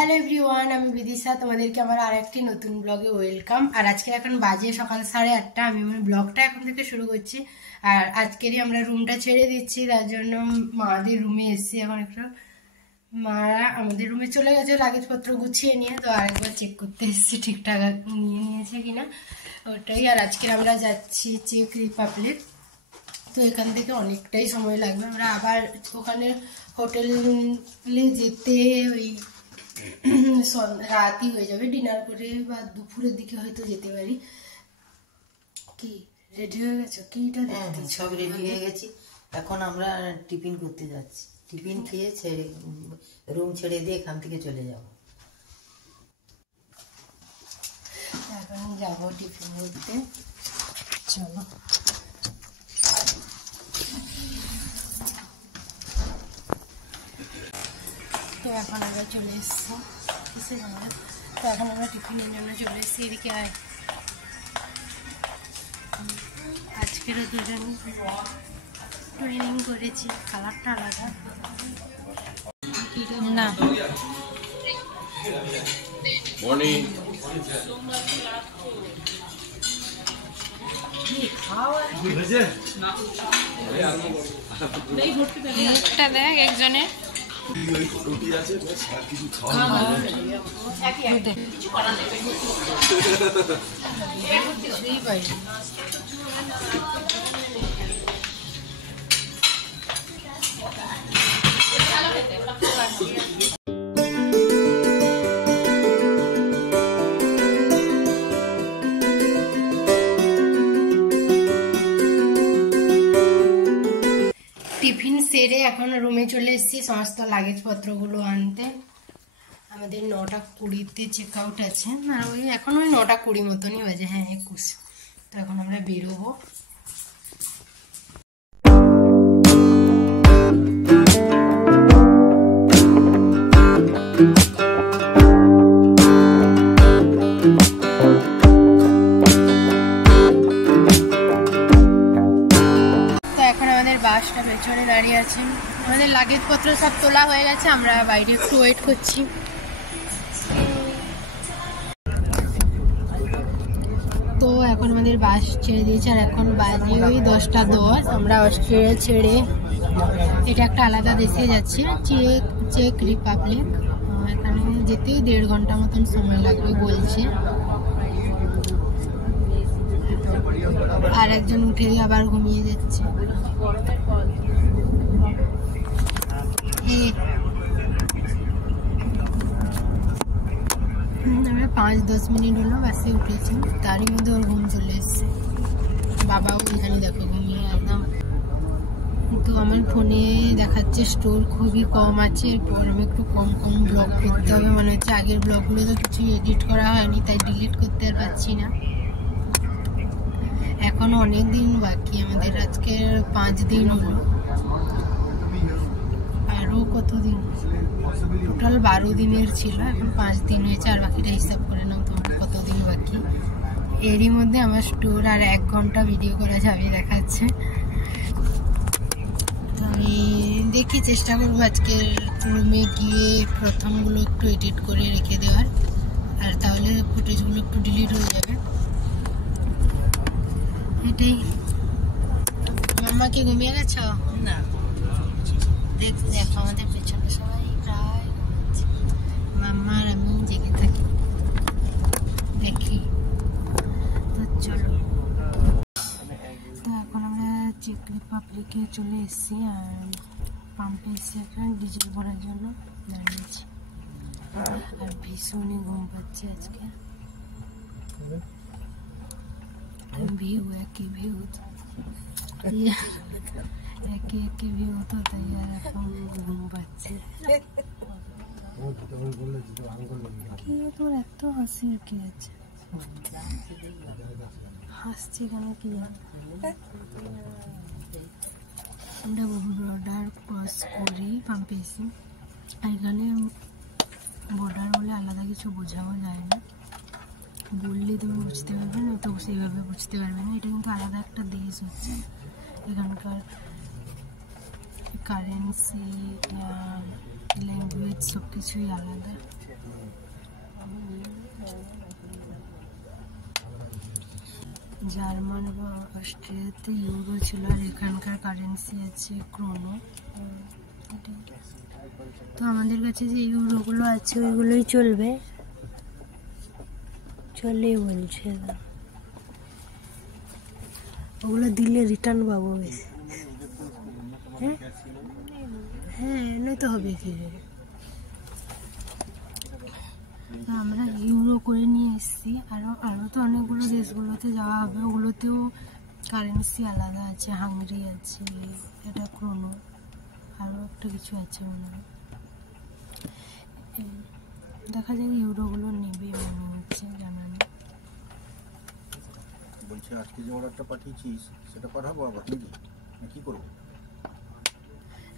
Hello everyone, আমি বিদিশা। তোমাদেরকে আমার আরেকটি নতুন ব্লগে ওয়েলকাম। আর আজকে এখন বাজে সকাল 8:30। আমি আমার ব্লগটা এখন থেকে শুরু করছি। আর আজকেরই আমরা রুমটা ছেড়ে দিচ্ছি, তার জন্য মাদের রুমে এসেছি। এখন একটু মারা আমাদের রুমে চলে গেছে লাগেজপত্র গুছিয়ে নিয়ে, তো আরেকবার চেক করতে এসেছি ঠিকঠাক নিয়ে নিয়েছে কিনা ওটাই। আর আজকে আমরা যাচ্ছি চেক রিপাবলিক, তো এখান থেকে অনেকটাই সময় লাগবে। আমরা আবার ওখানে হোটেলে যেতে ওই রাতই হয়ে যাবে, ডিনার করে বা দুপুরের দিকে হয়তো যেতে পারি। কি রেডি হয়ে গেছো? কিটা দেখতে সব রেডি হয়ে গেছি। এখন আমরা টিফিন করতে যাচ্ছি। টিফিন খেয়ে রুম ছেড়ে দিয়ে এখান থেকে চলে যাব। এখন যাবো টিফিন করতে, চলো। তো এখন আমরা চলে এসেছি তো এখন আমরা টিফিনের জন্য চলে এসেছি। এদিকে আয়, আজকেরও দুজন ট্রেনিং করেছি, কালারটা আলাদা না। মর্নিং। মুখটা দেখ একজনের। টিফিন সেরে এখন রুমে চলে এসেছি সমস্ত লাগেজপত্রগুলো আনতে। আমাদের 9:20 চেক আউট আছে, আর ওই এখন ওই 9:20 মতনই বাজে, হ্যাঁ 21। তো এখন আমরা বেরোবো। বাসটা পেছনে দাঁড়িয়ে আছে, আমাদের লাগেজপত্র সব তোলা হয়ে গেছে। আমরা বাইরে একটু ওয়েট করছি। তো এখন আমাদের বাস ছেড়ে দিয়েছে, আর এখন বাজে ওই 10:10। আমরা অস্ট্রেলিয়া ছেড়ে এটা একটা আলাদা দেশে যাচ্ছি, চেক রিপাবলিক। এখানে যেতেই 1.5 ঘন্টা মতন সময় লাগবে বলছে। আর একজন উঠে আবার ঘুমিয়ে যাচ্ছে। আমরা 5-10 মিনিট হলো বাসে উঠেছি, তারই মধ্যে ওর ঘুম চলে এসছে। বাবাও এখানে দেখো ঘুমিয়ে একদম। তো আমার ফোনে দেখাচ্ছে স্টোর খুবই কম আছে, এরপর আমি একটু কম ব্লগ করতে হবে মনে হচ্ছে। আগের ব্লগগুলো তো কিছু এডিট করা হয়নি, তাই ডিলিট করতে আর পারছি না। এখনো অনেক দিন বাকি আমাদের, আজকে 5 দিন হলো, আরো কতদিন, টোটাল 12 দিনের ছিল, এখন 5 দিন হয়েছে। আর বাকিটা হিসাব করে নাও তোমার কতদিন বাকি। এরই মধ্যে আমার স্টোর আর 1 ঘন্টা ভিডিও করা যাবে দেখাচ্ছে। আমি দেখি, চেষ্টা করবো আজকে রুমে গিয়ে প্রথমগুলো একটু এডিট করে রেখে দেওয়ার, আর তাহলে ফুটেজগুলো একটু ডিলিট হয়ে যাবে। এটাই। মাম্মা কি ঘুমিয়ে গেছ? না, দেখো আমাদের পেছনে সবাই প্রায় ঘুমাচ্ছে, মাম্মা আর আমি জেগে থাকি। দেখি, তো চলো। তো এখন আমরা চেক রিপাবলিকে চলে এসেছি, আর পাম্পে এসেছি এখন ডিজেল ভরার জন্য দাঁড়িয়েছি। আর ভীষণই ঘুম পাচ্ছে আজকে। ভিউ একই ভিউ, একে ভিউ তো, তাই আর এখন ঘুম পাচ্ছে। কি তোর এত হাসির কি আছে? হাসছি কেন কি জানি। আমরা বর্ডার ক্রস করি পাম্পে এসে। এখানে বর্ডার বলে আলাদা কিছু বোঝাও যায় না, বললে তুমি বুঝতে পারবে না, তো সেইভাবে বুঝতে পারবে না। এটা কিন্তু আলাদা একটা দেশ হচ্ছে, এখানকার কারেন্সি, ল্যাঙ্গুয়েজ সব কিছুই আলাদা। জার্মান বা অস্ট্রিয়াতে ইউরো ছিল, আর এখানকার কারেন্সি আছে ক্রোনো। তো আমাদের কাছে যে ইউরোগুলো আছে ওইগুলোই চলবে, চলেই বলছে। ওগুলো দিলে রিটার্ন পাবো বেশি। হ্যাঁ হ্যাঁ, নয়তো হবে কি। আমরা ইউরো করে নিয়ে এসেছি। আরও তো অনেকগুলো দেশগুলোতে যাওয়া হবে, ওগুলোতেও কারেন্সি আলাদা আছে। হাঙ্গেরি আছে, এটা ক্রোনো, আরও একটা কিছু আছে মনে হয়। দেখা যায় ইউরোগুলো নেবে মনে হচ্ছে, জানা নেই। বলছি আজকে যে অর্ডারটা পাঠিয়েছিস সেটা পাঠাবো আবার নাকি, কি করবো?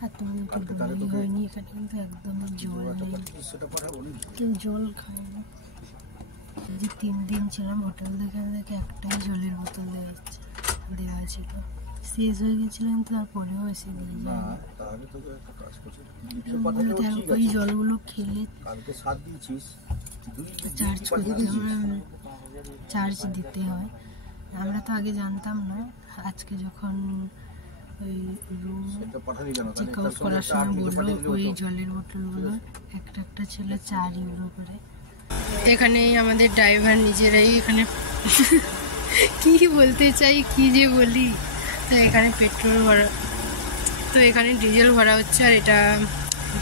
আর তুমি তো বলেই হয়নি, এখানে কিন্তু একদমই জল নেই, সেটা পাঠাবো নাকি? কেউ জল খায় না। যে 3 দিন ছিলাম হোটেল দেখে একটাই জলের বোতল দেওয়া ছিল, শেষ হয়ে গেছিলাম। তো তারপরেও এসে দিয়ে যায় ওই জলগুলো খেলে চার্জ করতে হয়, চার্জ দিতে হয়। আমরা তো আগে জানতাম না, আজকে যখন ওই রুম চেক আউট করার সময় বললো ওই জলের বোতলগুলো একটা ছিল 4 ইউরো করে। এখানেই আমাদের ড্রাইভার নিজেরাই এখানে কি বলতে চাই কি যে বলি। তো এখানে পেট্রোল ভরা, তো এখানে ডিজেল ভরা হচ্ছে, আর এটা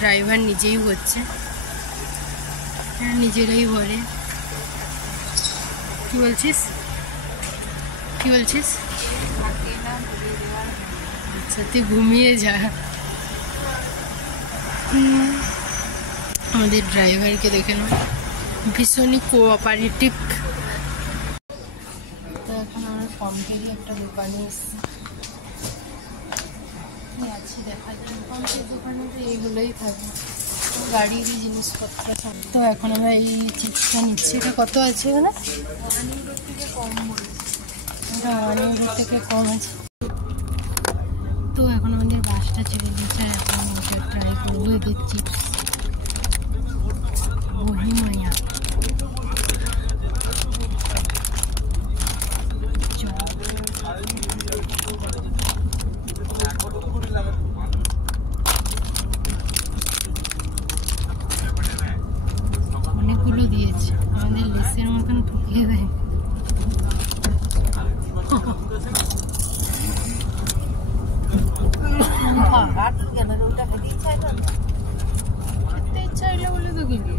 ড্রাইভার নিজেই হচ্ছে, নিজেরাই ভরে। কি বলছিস কি বলছিস? আচ্ছা, তুই ঘুমিয়ে যা। আমাদের ড্রাইভারকে দেখে না, ভীষণই কোঅপারেটিভ। তো এখন আমরা পম্পেরই একটা দোকানে এসেছি, আছি দেখা যায়। পম্পের দোকানে তো এইগুলোই থাকে, গাড়িরই জিনিসপত্র থাকে। তো এখন আমরা এই চিপসটা নিচ্ছি। এটা কত আছে এখানে? 1 ইউরো থেকে কম বলছে, এটা 1 ইউরো থেকে কম আছে। তো এখন আমাদের বাসটা ছেড়ে দিচ্ছে, আর এখন ওটা ট্রাই করবো এদের চিপস। বহিমায়া অনেকগুলো দিয়েছে, আমাদের লেসের মতন ঠুকিয়ে দেয়। ইচ্ছা হইলে বলে তো কিনবি,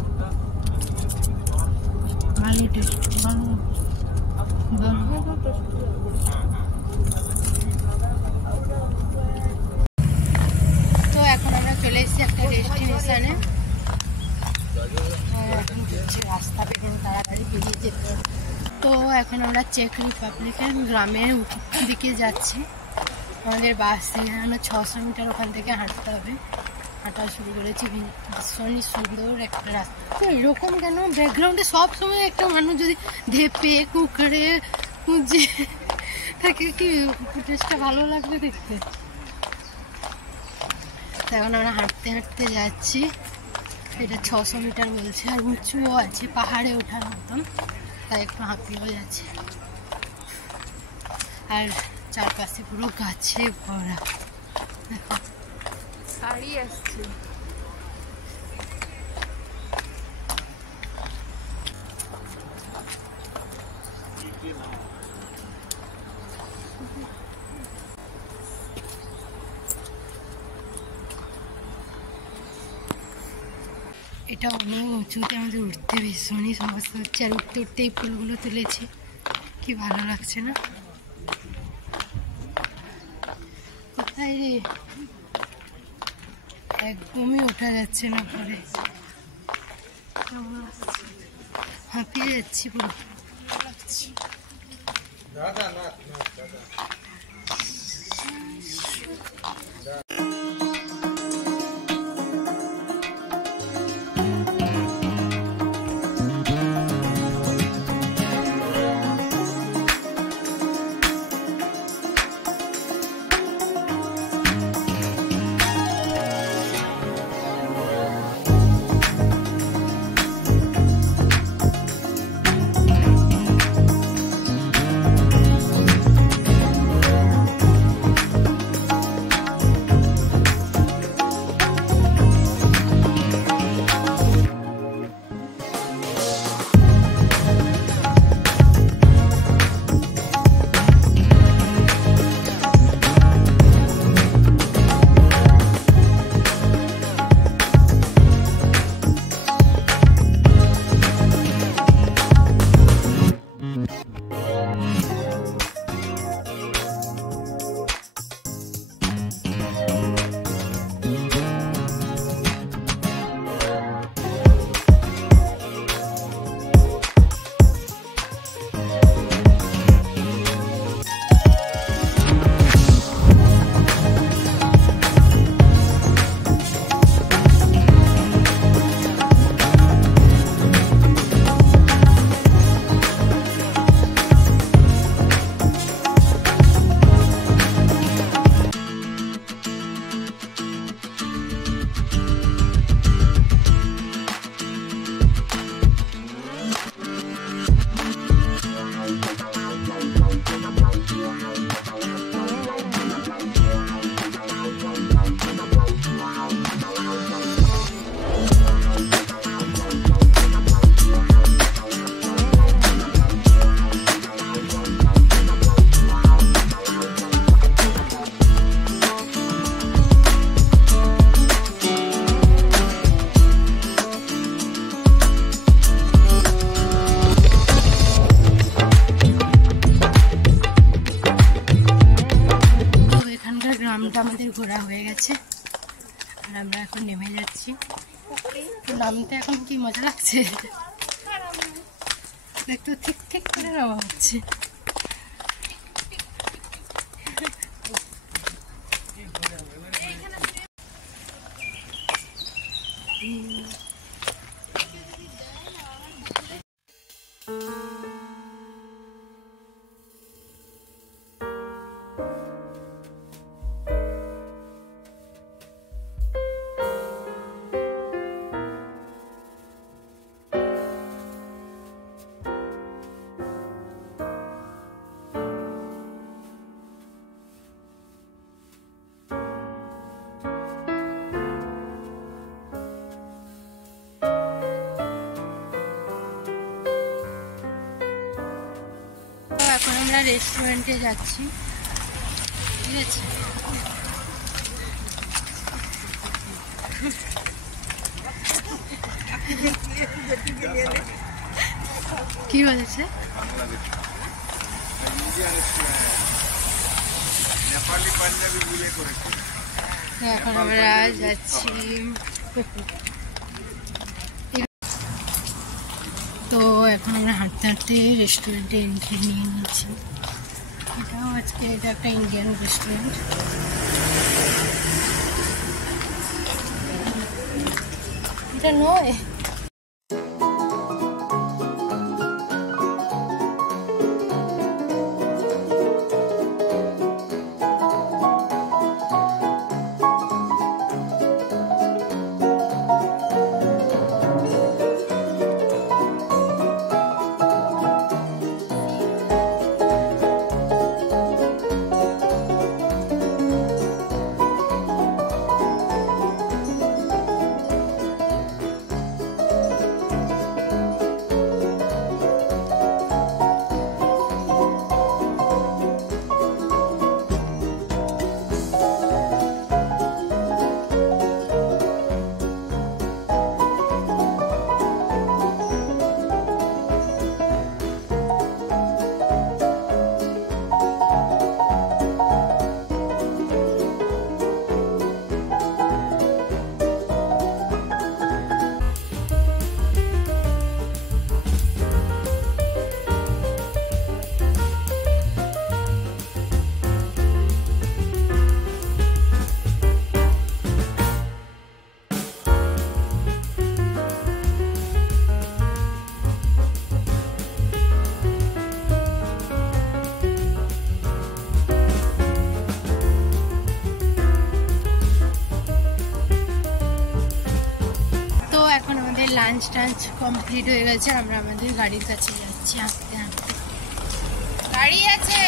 ভালো টেস্ট, ভালো। তো এখন আমরা চলে এসেছি একটা ডেস্টিনেশনে, রাস্তা পেরিয়ে তাড়াতাড়ি বেরিয়ে যেতে হবে। তো এখন আমরা চেক রিপাবলিকের গ্রামের দিকে যাচ্ছি। আমাদের বাস থেকে 600 মিটার ওখান থেকে হাঁটতে হবে। হাঁটা শুরু করেছি, ভীষণই সুন্দর একটা রাস্তা। তো এরকম কেন ব্যাকগ্রাউন্ডে সব সময় একটা মানুষ যদি ধেপে কুকড়ে খুঁজে থাকে, কি ফুটেজটা ভালো লাগবে দেখতে। এখন আমরা হাঁটতে হাঁটতে যাচ্ছি। এটা 600 মিটার বলছে, আর উঁচুও আছে, পাহাড়ে ওঠার মতন, তাই একটু হাঁপিয়েও যাচ্ছে। আর চারপাশে পুরো গাছে ভরা, দেখো গাড়ি আসছে। এটা অনেক উঁচুতে, আমাদের উঠতে ভীষণই সমস্যা হচ্ছে। আর উঠতে উঠতে এই ফুলগুলো তুলেছি, কি ভালো লাগছে না? কোথায় রে, একদমই ওঠা যাচ্ছে না, পরে হাঁপিয়ে যাচ্ছি পুরো। আমরা এখন নেমে যাচ্ছি। নামতে এখন কি মজা লাগছে, একটু ঠিক ঠিক করে নামা হচ্ছে। এখন আমরা রেস্টুরেন্টে যাচ্ছি, ঠিক আছে। কি বলেছে? এখন আমরা যাচ্ছি। তো এখন আমরা হাঁটতে হাঁটতে রেস্টুরেন্টে এন্ট্রি নিয়ে নিচ্ছি। এটা একটা ইন্ডিয়ান রেস্টুরেন্ট। এটা নয়, লাঞ্চ টাঞ্চ কমপ্লিট হয়ে গেছে। আমরা আমাদের গাড়ির কাছে যাচ্ছি হাঁটতে হাঁটতে। গাড়ি আছে।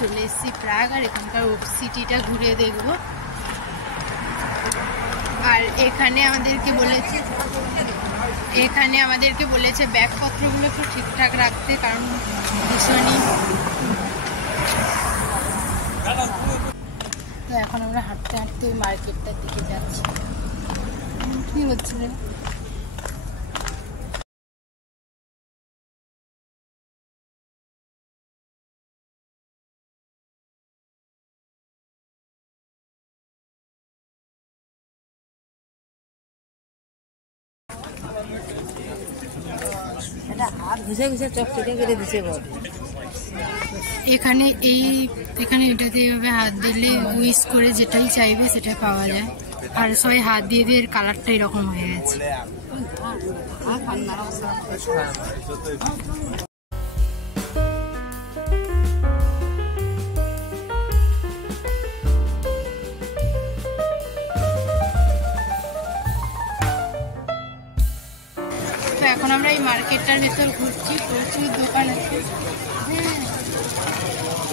চলে এসেছি প্রাগ, আর এখানকার সিটিটা ঘুরে দেখবো। আর এখানে আমাদেরকে বলেছে ব্যাগপত্রগুলো একটু ঠিকঠাক রাখতে, কারণ ভীষণই। তো এখন আমরা হাঁটতে হাঁটতে ওই মার্কেটটার দিকে যাচ্ছি। কি হচ্ছে রে? এখানে এটাতে এইভাবে হাত দিলে উইশ করে যেটাই চাইবে সেটাই পাওয়া যায়। আর সবাই হাত দিয়ে দিয়ে কালারটা এরকম হয়ে গেছে। তো এখন আমরা এই মার্কেটটার ভেতর ঘুরছি, প্রচুর দোকান আছে। হ্যাঁ,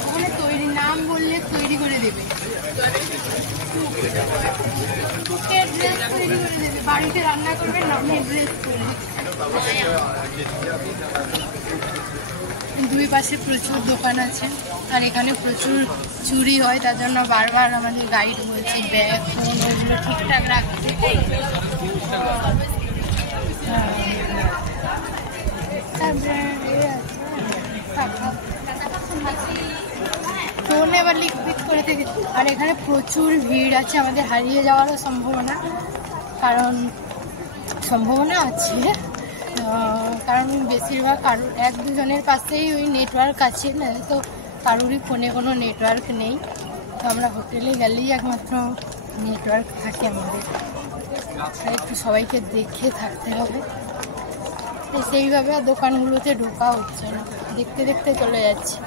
ওখানে তৈরি নাম বললে তৈরি করে দেবে, ড্রেস তৈরি করে দেবে, বাড়িতে রান্না করবে নামে ড্রেস তৈরি। দুই পাশে প্রচুর দোকান আছে আর এখানে প্রচুর চুরি হয়, তার জন্য বারবার আমাদের গাইড বলছে ব্যাগ ফোন ওগুলো ঠিকঠাক রাখতে। ফোনে আবার লিক করে থেকে, আর এখানে প্রচুর ভিড় আছে, আমাদের হারিয়ে যাওয়ারও সম্ভাবনা আছে, কারণ বেশিরভাগ কারোর এক দুজনের পাশেই ওই নেটওয়ার্ক আছে, না তো কারোরই ফোনে কোনো নেটওয়ার্ক নেই। তো আমরা হোটেলে গেলেই একমাত্র নেটওয়ার্ক থাকে আমাদের, একটু সবাইকে দেখে থাকতে হবে। তো সেইভাবে দোকানগুলোতে ঢোকা হচ্ছে না, দেখতে দেখতে চলে যাচ্ছে।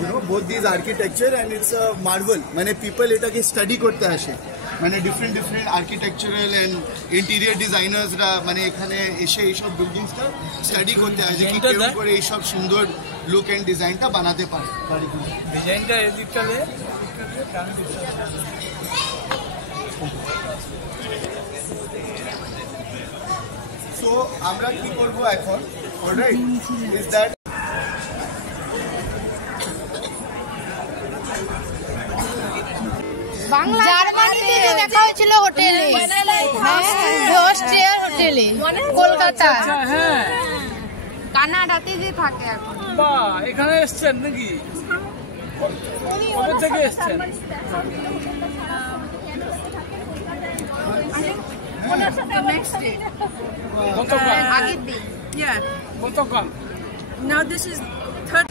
You know both these architecture and it's a marvel. মানে people এটাকে স্টাডি করতে আসে, মানে ডিফারেন্ট আর্কিটেকচারাল এন্ড ইন্টেরিয়র ডিজাইনার্সরা মানে এখানে এসে এইসব বিল্ডিংসটা স্টাডি করতে আসে কি কেমন করে এইসব সুন্দর লুক এন্ড ডিজাইনটা বানাতে পারে। ডিজাইনটা এদিকটালে সো আমরা কি করব এখন, অলরাইট ইজ দ্যাট জার্মানিতে তো দেখা হয়েছিল হোটেলে, অস্ট্রিয়ার হোটেলে, কলকাতা, হ্যাঁ কানাডাতে যে থাকে এখন। বাহ, এখানে এসছেন নাকি? কোথা থেকে এসছেন? কতক্ষণ? Now this is third.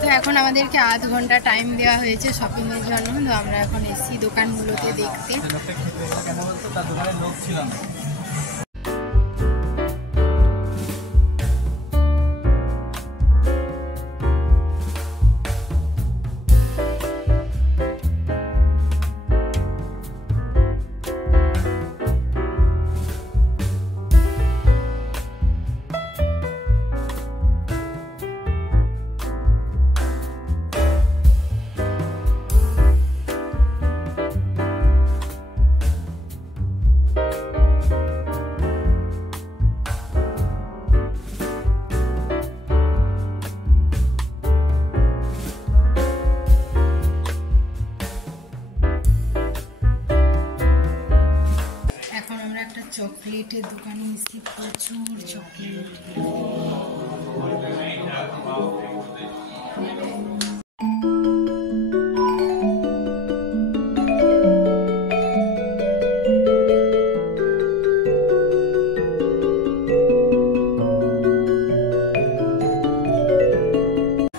তো এখন আমাদেরকে আধ ঘন্টা টাইম দেওয়া হয়েছে শপিং এর জন্য। তো আমরা এখন এসি দোকানগুলোতে দেখতে। কেন বলতো তার দোকানে লোক ছিল না। চকলেটের দোকানে এসেছি, প্রচুর চকলেট।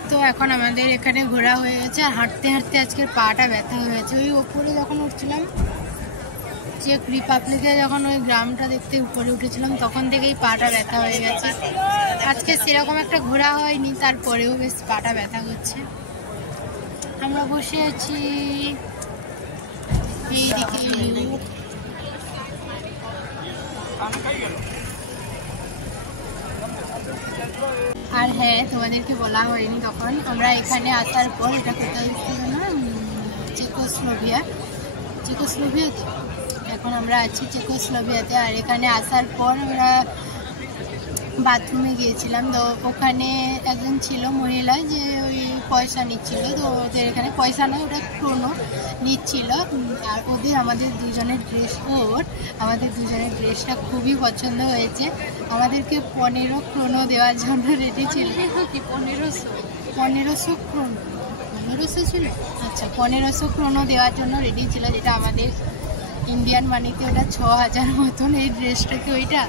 তো এখন আমাদের এখানে ঘোরা হয়ে গেছে, আর হাঁটতে হাঁটতে আজকের পাটা ব্যথা হয়ে গেছে। ওই ওপরে যখন উঠছিলাম, চেক রিপাবলিকে যখন ওই গ্রামটা দেখতে উপরে উঠেছিলাম, তখন থেকেই পাটা ব্যথা হয়ে গেছে। আজকে সেরকম একটা ঘোরা হয়নি, তারপরেও বেশ পাটা ব্যথা করছে। আমরা বসে আছি এইদিকে। আর হ্যাঁ, তোমাদেরকে বলা হয়নি তখন আমরা এখানে আসার পর, এটা কোথায় ছিল না, চেকোস্লোভিয়া। এখন আমরা আছি চেকোস্লোভিয়াতে। আর এখানে আসার পর আমরা বাথরুমে গিয়েছিলাম। তো ওখানে একজন ছিল মহিলা, যে ওই পয়সা নিচ্ছিল। তো ওদের এখানে পয়সা নয়, ওটা ক্রোনো নিচ্ছিল। আর আমাদের দুজনের ড্রেসটা খুবই পছন্দ হয়েছে। আমাদেরকে 15 ক্রোনো দেওয়ার জন্য রেডি ছিল। 1500 ক্রোনো, 1500 ছিল, আচ্ছা 1500 ক্রোনো দেওয়ার জন্য রেডি ছিল, যেটা আমাদের ইন্ডিয়ান মানিতে ওটা 6000 মতন। এই ড্রেসটাকে ওইটা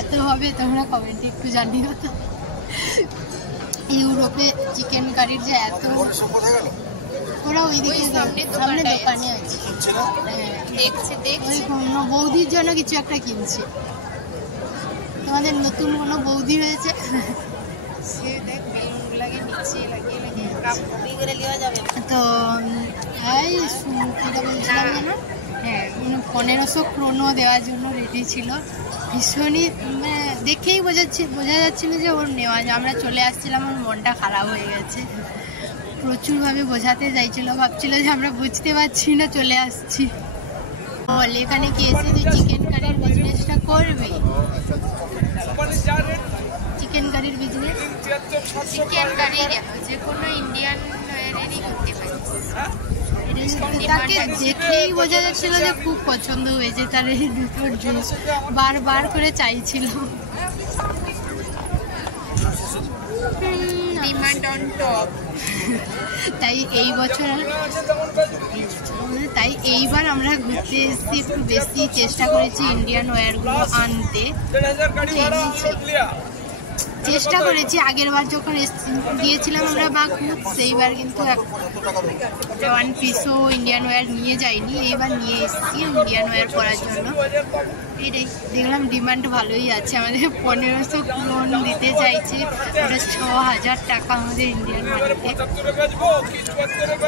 এত হবে তোমরা কমেন্টে একটু জানিও তো। ইউরোপে চিকেন কারির যে এত, ওরা ওইদিকে সামনে দোকানে আছে, কোনো বৌদির জন্য কিছু একটা কিনছে। তোমাদের নতুন কোনো বৌদি হয়েছে? সে দেখ তো এই এটা বলছিলাম যেন হ্যাঁ 1500 ক্রোনো দেওয়ার জন্য রেডি ছিল। ভীষণই দেখেই বোঝা যাচ্ছিল যে ওর নেওয়া যায়। আমরা চলে আসছিলাম, ওর মনটা খারাপ হয়ে গেছে, প্রচুরভাবে বোঝাতে চাইছিল, ভাবছিল যে আমরা বুঝতে পারছি না চলে আসছি। বল এখানে কি এসে যে চিকেন কারির বিজনেসটা করবে? চিকেন কারির বিজনেস, চিকেন কারি দেখো যে কোনো ইন্ডিয়ান ওয়ারেরই করতে পারি। তাকে দেখেই বোঝা যাচ্ছিল যে খুব পছন্দ হয়েছে তার এই দুটোর জুস, বারবার করে চাইছিল। Demand on top. তাই এইবার আমরা ঘুরতে এসেছি, একটু বেশি চেষ্টা করেছি ইন্ডিয়ান ওয়্যারগুলো আনতে, চেষ্টা করেছি। আগের বার যখন গিয়েছিলাম আমরা বাঁকুড়, সেইবার কিন্তু ওয়ান পিসও ইন্ডিয়ান ওয়্যার নিয়ে যাইনি, এইবার নিয়ে এসেছি ইন্ডিয়ান ওয়্যার করার জন্য। এটাই দেখলাম ডিমান্ড ভালোই আছে। আমাদের 1500 ক্রোন দিতে চাইছে, ওটা 6000 টাকা আমাদের ইন্ডিয়ান মানিতে।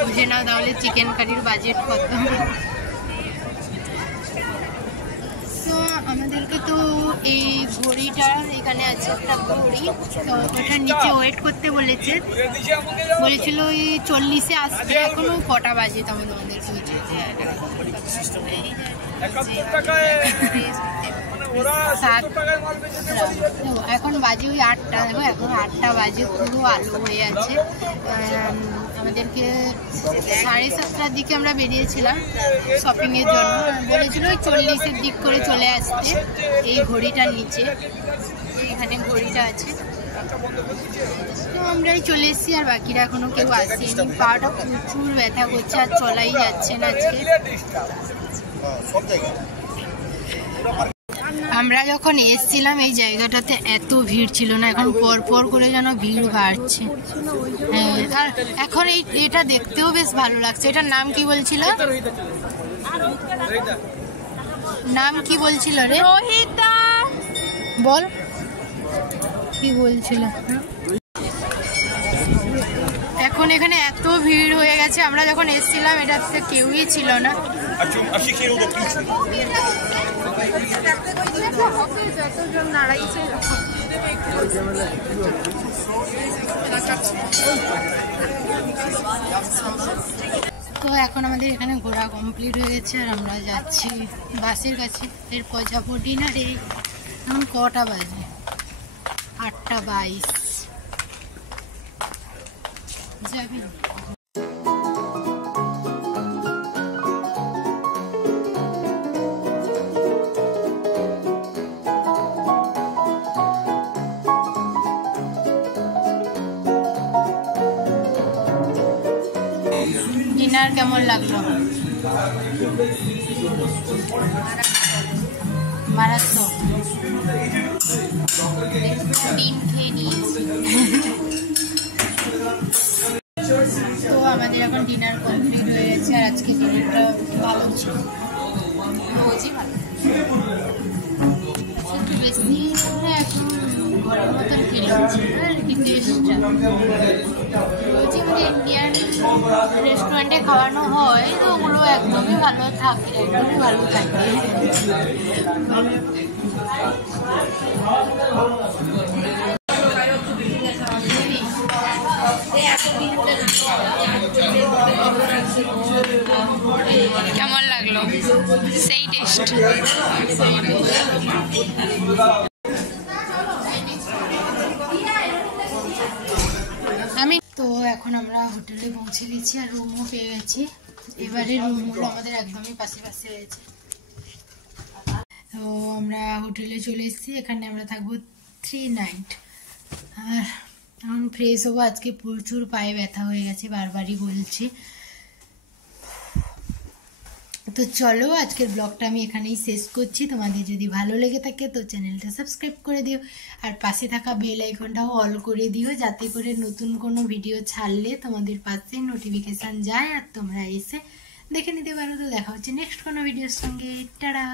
বুঝে নাও তাহলে চিকেন কারির বাজেট কত। তো আমাদেরকে তো এই ঘড়িটার এখানে আছে একটা ঘড়ি, তো ওটার নিচে ওয়েট করতে বলেছিল ওই 40-এ আসতে। এখনো কটা বাজে তো আমাদের এখন বাজে ওই 8টা। দেখো এখন 8টা বাজে, পুরো আলো হয়ে আছে। আমাদেরকে 7:30টার দিকে আমরা বেরিয়েছিলাম শপিংয়ের জন্য, বলেছিল ওই 40-এর দিক করে চলে আসতে এই ঘড়িটার নিচে। এখানে ঘড়িটা আছে, তো আমরাই চলে এসেছি, আর বাকিরা এখনো কেউ আসেনি। পাটা প্রচুর ব্যথা করছে, আর চলাই যাচ্ছে না আজকে। আমরা যখন এসেছিলাম এই জায়গাটাতে এত ভিড় ছিল না, এখন পর করে যেন ভিড় বাড়ছে। হ্যাঁ, আর এখন এটা দেখতেও বেশ ভালো লাগছে। এটার নাম কি বলছিল? নাম কি বলছিল রে? রোহিতা বল কি বলছিল। এখন এখানে এত ভিড় হয়ে গেছে, আমরা যখন এসেছিলাম এটাতে কেউই ছিল না। তো এখন আমাদের এখানে ঘোরা কমপ্লিট হয়ে গেছে, আর আমরা যাচ্ছি বাসের কাছে। এরপর যাবো ডিনারে। এখন কটা বাজে? 8:22। যাবি? ডিনার কেমন লাগলো? মারাত্মক। ডিম খেয়ে নিয়েছি। তো আমাদের এখন ডিনার কমপ্লিট হয়ে গেছে, আর আজকে ডিনারটা ভালো ছিল, রোজই ভালো। একটু বেশি এখন ঘরের মতন ফিল হচ্ছে আর কি টেস্টটা। রোজই আমাদের ইন্ডিয়ান রেস্টুরেন্টে খাওয়ানো হয়, তো ওগুলো একদমই ভালো থাকে, একদমই ভালো থাকে। কেমন লাগলো? সেই টেস্ট। আমি তো এখন আমরা হোটেলে পৌঁছে গেছি, আর রুমও পেয়ে গেছি। এবারে রুমগুলো আমাদের একদমই পাশে রয়েছে। তো আমরা হোটেলে চলে এসেছি, এখানে আমরা থাকবো 3 নাইট। আর এখন ফ্রেশ হবো, আজকে প্রচুর পায়ে ব্যথা হয়ে গেছে, বারবারই বলছি। তো চলো আজকের ব্লগটা আমি এখানেই শেষ করছি। তোমাদের যদি ভালো লেগে থাকে তো চ্যানেলটা সাবস্ক্রাইব করে দিও, আর পাশে থাকা বেল আইকনটাও অল করে দিও, যাতে করে নতুন কোনো ভিডিও ছাড়লে তোমাদের পাশে নোটিফিকেশান যায় আর তোমরা এসে দেখে নিতে পারো। তো দেখা হচ্ছে নেক্সট কোনো ভিডিওর সঙ্গে। টাটা।